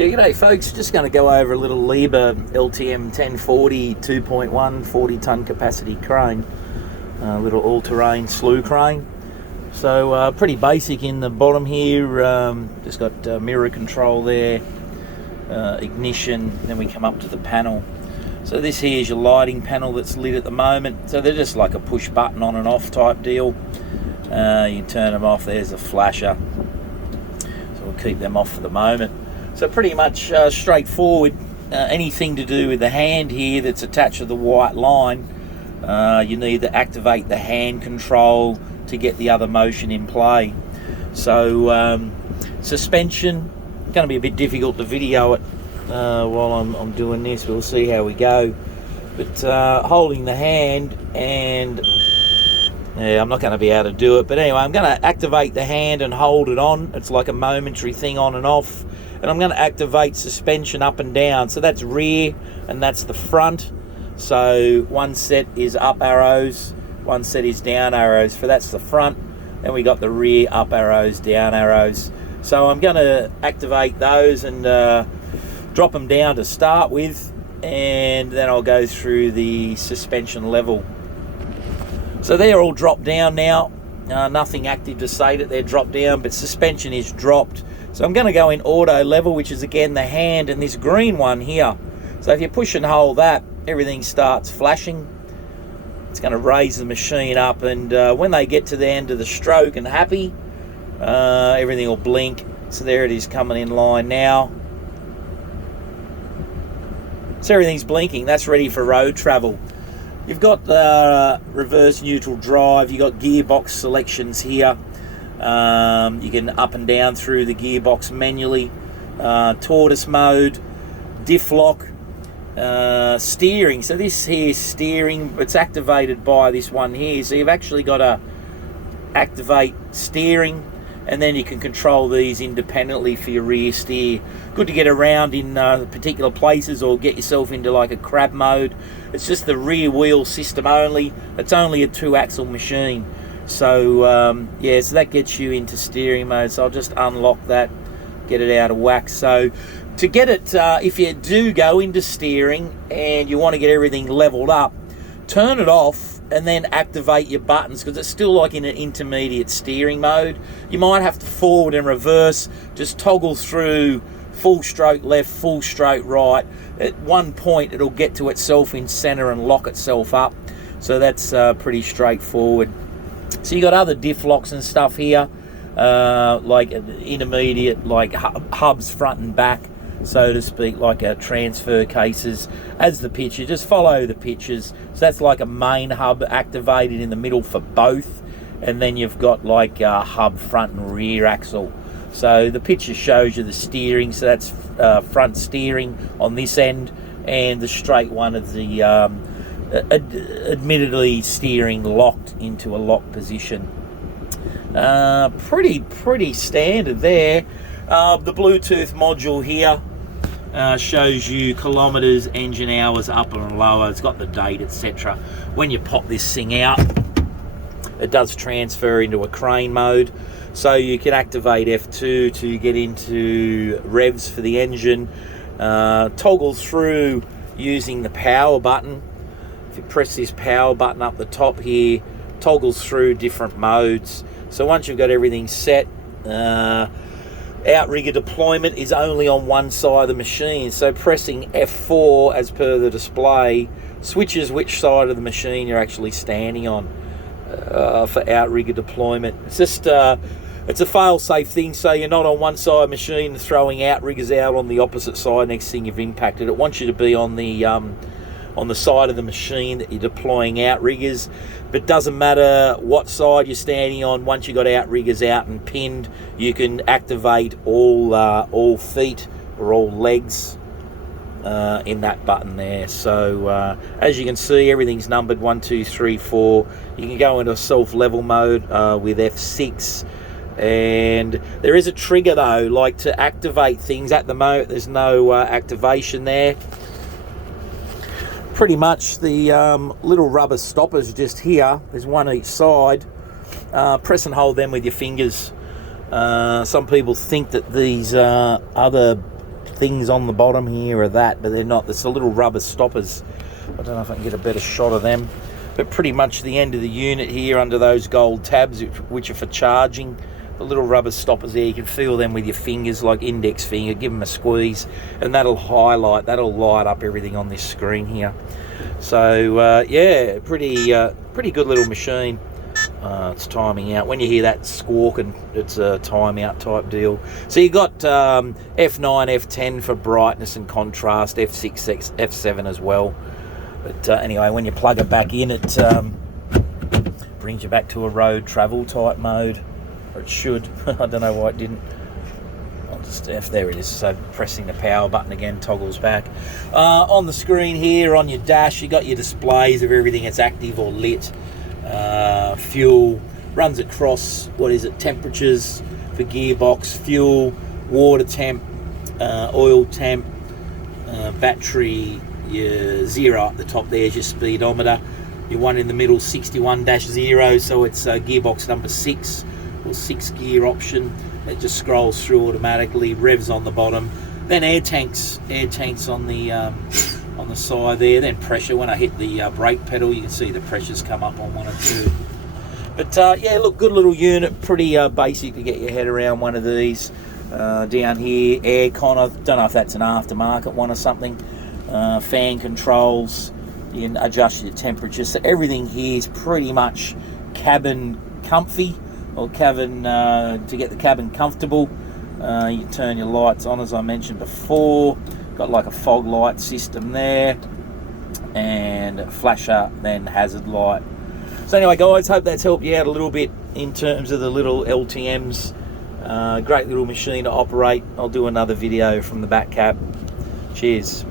Yeah, g'day folks, just going to go over a little Liebherr LTM1040 2.1 40-ton capacity crane, little all-terrain slew crane. So pretty basic in the bottom here, just got mirror control there, ignition, then we come up to the panel. So this here is your lighting panel that's lit at the moment, so they're just like a push button on and off type deal. You turn them off, there's a flasher, so we'll keep them off for the moment. So pretty much straightforward. Anything to do with the hand here that's attached to the white line, you need to activate the hand control to get the other motion in play. So suspension, going to be a bit difficult to video it while I'm doing this. We'll see how we go. But holding the hand, and yeah, I'm not going to be able to do it. But anyway, I'm going to activate the hand and hold it on. It's like a momentary thing on and off. And I'm going to activate suspension up and down. So that's rear and that's the front. So one set is up arrows, one set is down arrows. For that's the front. Then we got the rear up arrows, down arrows. So I'm going to activate those and drop them down to start with, and then I'll go through the suspension level. So they're all dropped down now. Nothing active to say that they're dropped down, but suspension is dropped. So I'm going to go in auto level, which is again the hand and this green one here. So if you push and hold that, everything starts flashing. It's going to raise the machine up, and when they get to the end of the stroke and happy, everything will blink. So there it is coming in line now. So everything's blinking. That's ready for road travel. You've got the reverse neutral drive. You've got gearbox selections here. You can up and down through the gearbox manually. Tortoise mode, diff lock, steering. So this here is steering. It's activated by this one here. So you've actually got to activate steering, and then you can control these independently for your rear steer. Good to get around in particular places, or get yourself into like a crab mode. It's just the rear wheel system only. It's only a 2-axle machine. So yeah, so that gets you into steering mode. So I'll just unlock that, get it out of whack. So to get it, if you do go into steering and you want to get everything leveled up, turn it off and then activate your buttons, because it's still like in an intermediate steering mode. You might have to forward and reverse, just toggle through full stroke left, full stroke right. At one point it'll get to itself in center and lock itself up. So that's pretty straightforward. So you got other diff locks and stuff here, like intermediate, like hubs front and back, so to speak, like transfer cases. As the picture, just follow the pictures. So that's like a main hub activated in the middle for both, and then you've got like a hub front and rear axle. So the picture shows you the steering. So that's front steering on this end, and the straight one of the admittedly steering locked into a lock position. Pretty standard there. The Bluetooth module here shows you kilometers, engine hours, up and lower. It's got the date, etc. When you pop this thing out, it does transfer into a crane mode. So you can activate F2 to get into revs for the engine. Toggle through using the power button. If you press this power button up the top here, toggles through different modes. So once you've got everything set, outrigger deployment is only on one side of the machine. So pressing F4 as per the display switches which side of the machine you're actually standing on for outrigger deployment. It's just it's a fail-safe thing, so you're not on one side of the machine throwing outriggers out on the opposite side next thing you've impacted. It wants you to be on the side of the machine that you're deploying outriggers. But doesn't matter what side you're standing on. Once you've got outriggers out and pinned, you can activate all feet or all legs in that button there. So as you can see, everything's numbered 1, 2, 3, 4. You can go into self-level mode with F6. And there is a trigger though, like to activate things. At the moment there's no activation there. Pretty much the little rubber stoppers just here, there's one each side. Press and hold them with your fingers. Some people think that these other things on the bottom here are that, but they're not. There's the little rubber stoppers. I don't know if I can get a better shot of them, but pretty much the end of the unit here under those gold tabs, which are for charging. The little rubber stoppers there, you can feel them with your fingers, like index finger. Give them a squeeze, and that'll light up everything on this screen here. So yeah, pretty good little machine. It's timing out. When you hear that squawking, it's a timeout type deal. So you got F9, F10 for brightness and contrast, F6, F7 as well. But anyway, when you plug it back in, it brings you back to a road travel type mode, or it should. I don't know why it didn't. I'll just there it is. So pressing the power button again toggles back. On the screen here on your dash, you got your displays of everything that's active or lit. Fuel runs across, what is it, temperatures for gearbox, fuel, water temp, oil temp, battery, your 0 at the top there's your speedometer, your one in the middle 61-0, so it's gearbox number 6 or 6 gear option. It just scrolls through automatically, revs on the bottom, then air tanks on the side there, then pressure. When I hit the brake pedal, you can see the pressures come up on 1 and 2. But yeah, look, good little unit, pretty basic to get your head around one of these. Down here, aircon, I don't know if that's an aftermarket one or something. Fan controls, you can adjust your temperature. So everything here is pretty much cabin comfy, or cabin to get the cabin comfortable. You turn your lights on, as I mentioned before. Got like a fog light system there, and flasher, then hazard light. So anyway, guys, hope that's helped you out a little bit in terms of the little LTMs. Great little machine to operate. I'll do another video from the back cab. Cheers.